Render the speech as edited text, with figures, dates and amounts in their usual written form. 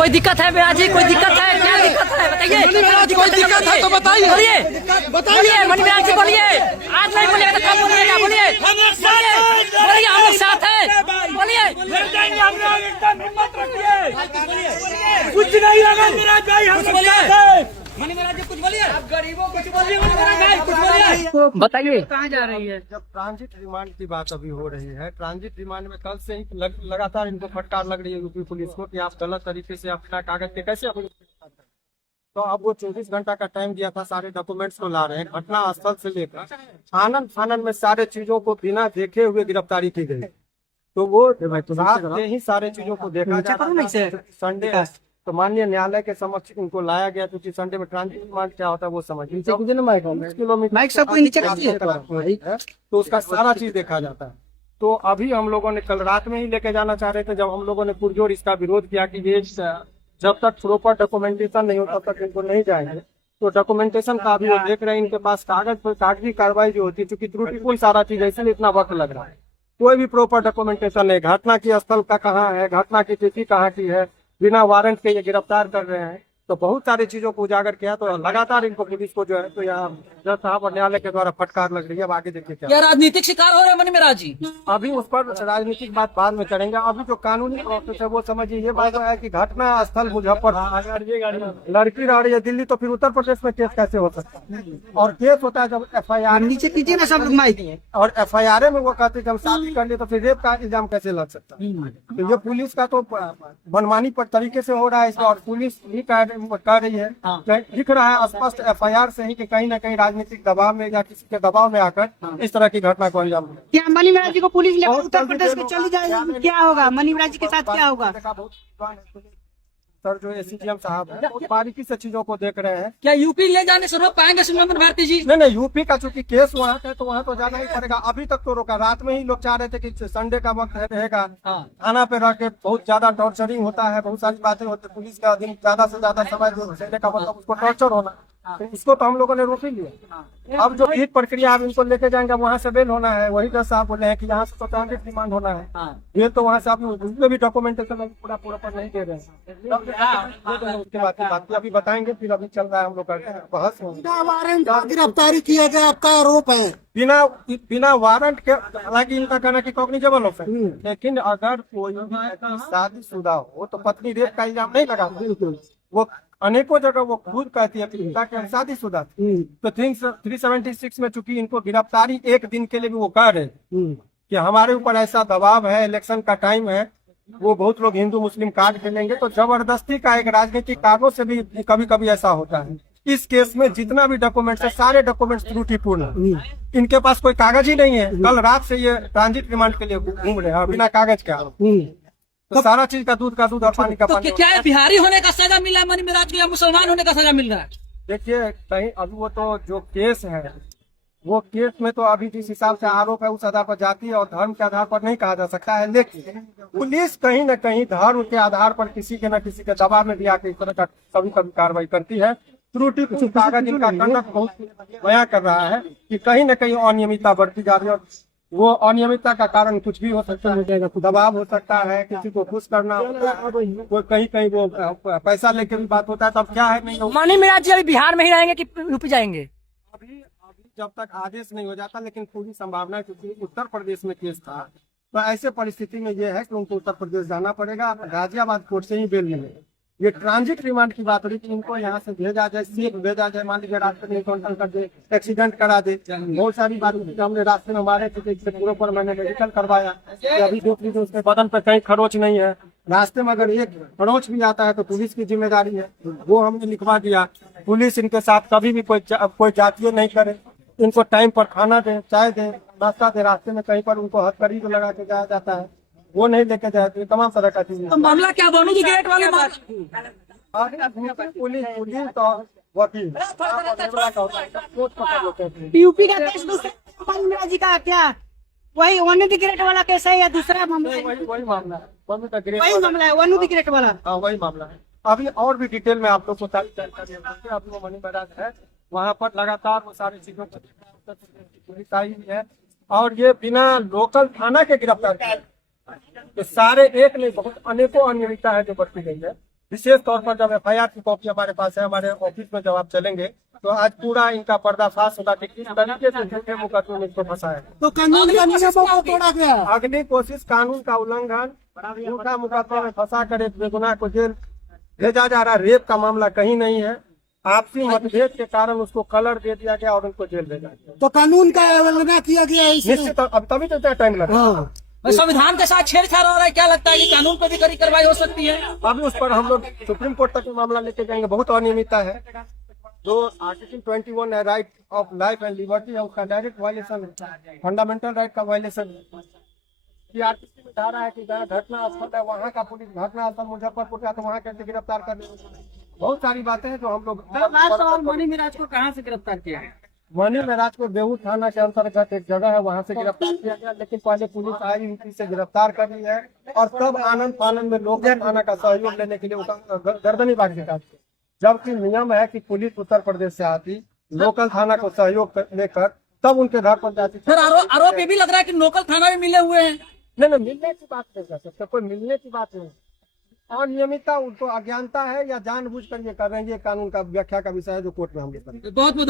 कोई दिक्कत है मेरा जी? कोई दिक्कत है? क्या दिक्कत है बताइए? कोई दिक्कत है तो बताइए। बोलिए मनी महाराज जी, बोलिए। आज नहीं बोलिएगा तो कब बोलिएगा? बोलिए बोलिए, हम लोग साथ हैं, बोलिए। कुछ नहीं होगा महाराज भाई, हम लोग साथ हैं। मनी महाराज जी कुछ बोलिए, आप गरीबों कुछ बोलिए, मनी महाराज भाई कुछ बोलिए, बताइए कहाँ जा रही है? जब ट्रांजिट रिमांड की बात अभी हो रही है, ट्रांजिट रिमांड में कल से ही लगातार इनको फटकार लग रही है यूपी पुलिस को कि आप गलत तरीके से अपना कागज के कैसे अपने, तो अब वो 24 घंटा का टाइम दिया था, सारे डॉक्यूमेंट्स को ला रहे हैं। घटना स्थल से लेकर आनंद फानन में सारे चीजों को बिना देखे हुए गिरफ्तारी की गई। तो वो रात से ही सारे चीजों को देखा जा रहा है। संडे तो माननीय न्यायालय के समक्ष इनको लाया गया, क्योंकि संडे में ट्रांजिट रिमांड क्या होता है वो समझिए। तो उसका सारा चीज देखा जाता है। तो अभी हम लोगों ने कल रात में ही लेके जाना चाह रहे थे, जब हम लोगों ने पुरजोर इसका विरोध किया कि ये जब तक प्रॉपर डॉक्यूमेंटेशन नहीं होता तब तक इनको नहीं जाएंगे। तो डॉक्यूमेंटेशन का अभी वो देख रहे हैं, इनके पास कागज पर कागजी कार्रवाई जो होती है, क्योंकि त्रुटिपूर्ण सारा चीज है, इसलिए इतना वक्त लग रहा है। कोई भी प्रॉपर डॉक्यूमेंटेशन नहीं, घटना की स्थल का कहाँ है, घटना की तिथि कहाँ की है, बिना वारंट के ये गिरफ्तार कर रहे हैं। तो बहुत सारी चीजों को उजागर किया, तो लगातार इनको पुलिस को जो है तो यहाँ जज साहब और न्यायालय के द्वारा फटकार लग रही है। अब आगे देखिए क्या राजनीतिक शिकार हो रहे हैं मनी महाराज जी? अभी उस पर राजनीतिक बात बाद में करेंगे। अभी जो कानूनी प्रोसेस है वो समझिए। ये बात है कि घटना स्थल मुजफ्फरपुर, लड़की रह रही है दिल्ली, तो फिर उत्तर प्रदेश में केस कैसे हो सकता है? और केस होता है जब FIR नीचे कीजिए ना सब लोग माइक, और FIR में वो कहते हैं कि हम शादी कर लिए, तो फिर रेप का इल्जाम कैसे लग सकता है? तो ये पुलिस का तो मनमानी पर तरीके से हो रहा है इसमें, और पुलिस ही कह रही है, दिख रहा है स्पष्ट FIR से ही कि कहीं ना कहीं राजनीतिक दबाव में या किसी के दबाव में आकर इस तरह की घटना को अंजाम दिया। क्या मनी महाराज जी को पुलिस लेकर उत्तर प्रदेश में चली जाएगी? क्या होगा मनी महाराज जी के साथ, क्या होगा? सर जो SCGM साहब है बहुत बारीकी से चीजों को देख रहे हैं। क्या यूपी ले जाने से रोक पाएंगे सुमन भारती जी? नहीं, यूपी का चूंकि केस वहाँ है तो वहाँ तो जाना ही पड़ेगा। अभी तक तो रोका, रात में ही लोग चाह रहे थे कि संडे का वक्त रहेगा, थाना पे रह के बहुत ज्यादा टॉर्चरिंग होता है, बहुत सारी बातें होती है, पुलिस का दिन ज्यादा से ज्यादा समय जो संडे का मतलब उसको टॉर्चर होना, तो इसको तो हम लोगों ने रोक ही लिया। अब जो ईद प्रक्रिया आप इनको लेके जाएंगे, वहाँ से बेल होना है, वही जज साहब बोले हैं कि यहाँ से तो ट्रांजिट रिमांड होना है। ये तो वहाँ से आप उसमें भी डॉक्यूमेंटेशन पूरा पर नहीं दे रहे हैं। उसके बाद की बात अभी बताएंगे, फिर अभी चल रहा है हम लोग का बहस। गिरफ्तारी किया गया आपका आरोप है? बिना वारंट के, हालांकि इनका कहना कि कॉग्निजेबल ऑफेंस, लेकिन अगर कोई शादीशुदा हो तो पत्नी रेप का इल्जाम नहीं लगाता। वो अनेकों जगह वो खुद कहती है कि शादीशुदा थी। तो 376 में चूंकि इनको गिरफ्तारी एक दिन के लिए भी वो कह रहे कि हमारे ऊपर ऐसा दबाव है, इलेक्शन का टाइम है, वो बहुत लोग हिंदू मुस्लिम कार्ड खेलेंगे, तो जबरदस्ती का एक राजनीतिक कारणों से भी कभी कभी ऐसा होता है। इस केस में जितना भी डॉक्यूमेंट्स है, सारे डॉक्यूमेंट्स त्रुटिपूर्ण है। इनके पास कोई कागज ही नहीं है। कल रात से ये ट्रांजिट रिमांड के लिए घूम रहे हैं बिना कागज के। तो सारा चीज का दूध और पानी का पानी। तो क्या है, बिहारी होने का सजा मिला मनी महाराज को या मुसलमान होने का सजा मिल रहा है? देखिए कहीं अभी वो तो जो केस है, वो केस में तो अभी जिस हिसाब से आरोप है उस आधार पर जाति और धर्म के आधार पर नहीं कहा जा सकता है, लेकिन पुलिस कहीं न कहीं धर्म के आधार पर किसी के न किसी के दबाव में भी आकर इस तरह का कभी कभी कार्रवाई करती है। त्रुटि कागज इनका कंडक्ट बहुत बयां कर रहा है कि कहीं न कहीं अनियमितता बढ़ती जा रही है, और वो अनियमितता का कारण कुछ भी हो सकता है। दबाव हो सकता है, किसी को खुश करना होता है, वो कहीं वो पैसा लेके भी बात होता है। तब क्या है, नहीं मनी महाराज जी अभी बिहार में ही रहेंगे कि यूपी जाएंगे? अभी जब तक आदेश नहीं हो जाता, लेकिन पूरी संभावना है, क्योंकि उत्तर प्रदेश में केस था, तो ऐसे परिस्थिति में ये है कि उनको उत्तर प्रदेश जाना पड़ेगा। गाजियाबाद कोर्ट से ही बेल मिलेगी। ये ट्रांजिट रिमांड की बात हो रही थी, इनको यहाँ से भेजा जाए, सेफ भेजा जाए। मान लीजिए रास्ते में एनकाउंटर कर दे, एक्सीडेंट करा दे, बहुत सारी बात हमने रास्ते में मारे थे, पूरे पर मैंने मेडिकल करवाया। अभी देख लीजिए उसके बदन पर कहीं खरोच नहीं है। रास्ते में अगर एक खरोच भी आता है तो पुलिस की जिम्मेदारी है, वो हमने लिखवा दिया। पुलिस इनके साथ कभी भी कोई जातीय नहीं करे, इनको टाइम पर खाना दे, चाय दे, नाश्ता दे। रास्ते में कहीं पर उनको हथकड़ी लगा के जाया जाता है, वो नहीं लेके जाते, तमाम तरह का चीज। तो मामला क्या बनू की गेट वाले पुलिस तो वकील यूपी का केस दूसरा मनी महाराज जी का क्या वही वन द ग्रेट वाला केस है या दूसरा मामला है? वही मामला है, वही मामला है, वन द ग्रेट वाला। हाँ वही मामला है। अभी और भी डिटेल में आप लोग को सारी जानकारी है। अभी वो मनी महाराज है, वहाँ पर लगातार वो सारी चीजों को पुलिस आई हुई है, और ये बिना लोकल थाना के गिरफ्तार किए। तो सारे एक नहीं, बहुत अनेकों अनियमितता है जो बरती गई है। विशेष तौर पर जब FIR की कॉपी हमारे पास है, हमारे ऑफिस में जब आप चलेंगे तो आज पूरा इनका पर्दाफाश होगा कि किस तरीके से झूठे मुकदमे में इसको फंसाया है। तो कानून का नियमों को तोड़ा गया। अग्नि कोशिश, कानून का उल्लंघन, झूठा मुकदमा में फंसा कर एक बेगुनाह को जेल भेजा जा रहा। रेप का मामला कहीं नहीं है, आपसी मतभेद के कारण उसको कलर दे दिया गया और उनको जेल भेजा गया। तो कानून का अवहेलना किया गया है इसमें। निश्चित अब तभी तो इतना टाइम लगा। संविधान के साथ छेड़छाड़ हो रहा है, क्या लगता है कि कानून पर भी कड़ी कार्रवाई हो सकती है? अभी उस पर हम लोग सुप्रीम कोर्ट तक मामला लेके जाएंगे। बहुत अनियमितता है। जो आर्टिकल 21 है, right of life and liberty है, उसका डायरेक्ट वायलेशन है, फंडामेंटल राइट का वायलेशन है। CRPC में कहा रहा है कि जहाँ घटना स्थल है वहाँ का पुलिस, घटना स्थल मुजफ्फरपुर का, तो वहाँ कैसे गिरफ्तार कर लेंगे। बहुत सारी बातें हैं जो हम लोग। मनी मिराज को कहाँ से गिरफ्तार किया है? मनी महराज को बेहू थाना के अंतर्गत एक जगह है, वहाँ से गिरफ्तार किया गया, लेकिन पहले पुलिस आई, यूपी से गिरफ्तार कर ली है और तब आनंद फानंद में लोकल थाना का सहयोग लेने के लिए उसका गर्दनी बांध के काट दिया। जबकि नियम है कि पुलिस उत्तर प्रदेश से आती, लोकल थाना को सहयोग लेकर तब उनके घर पर जाती। फिर आरोप ये भी लग रहा है कि लोकल थाना भी मिले हुए हैं। नहीं, मिलने की बात नहीं कर सकते, कोई मिलने की बात नहीं। अनियमितता, उनको अज्ञानता है या जानबूझकर ये कर रहे हैं, ये कानून का व्याख्या का विषय है जो कोर्ट में हम लोग करेंगे। बहुत बहुत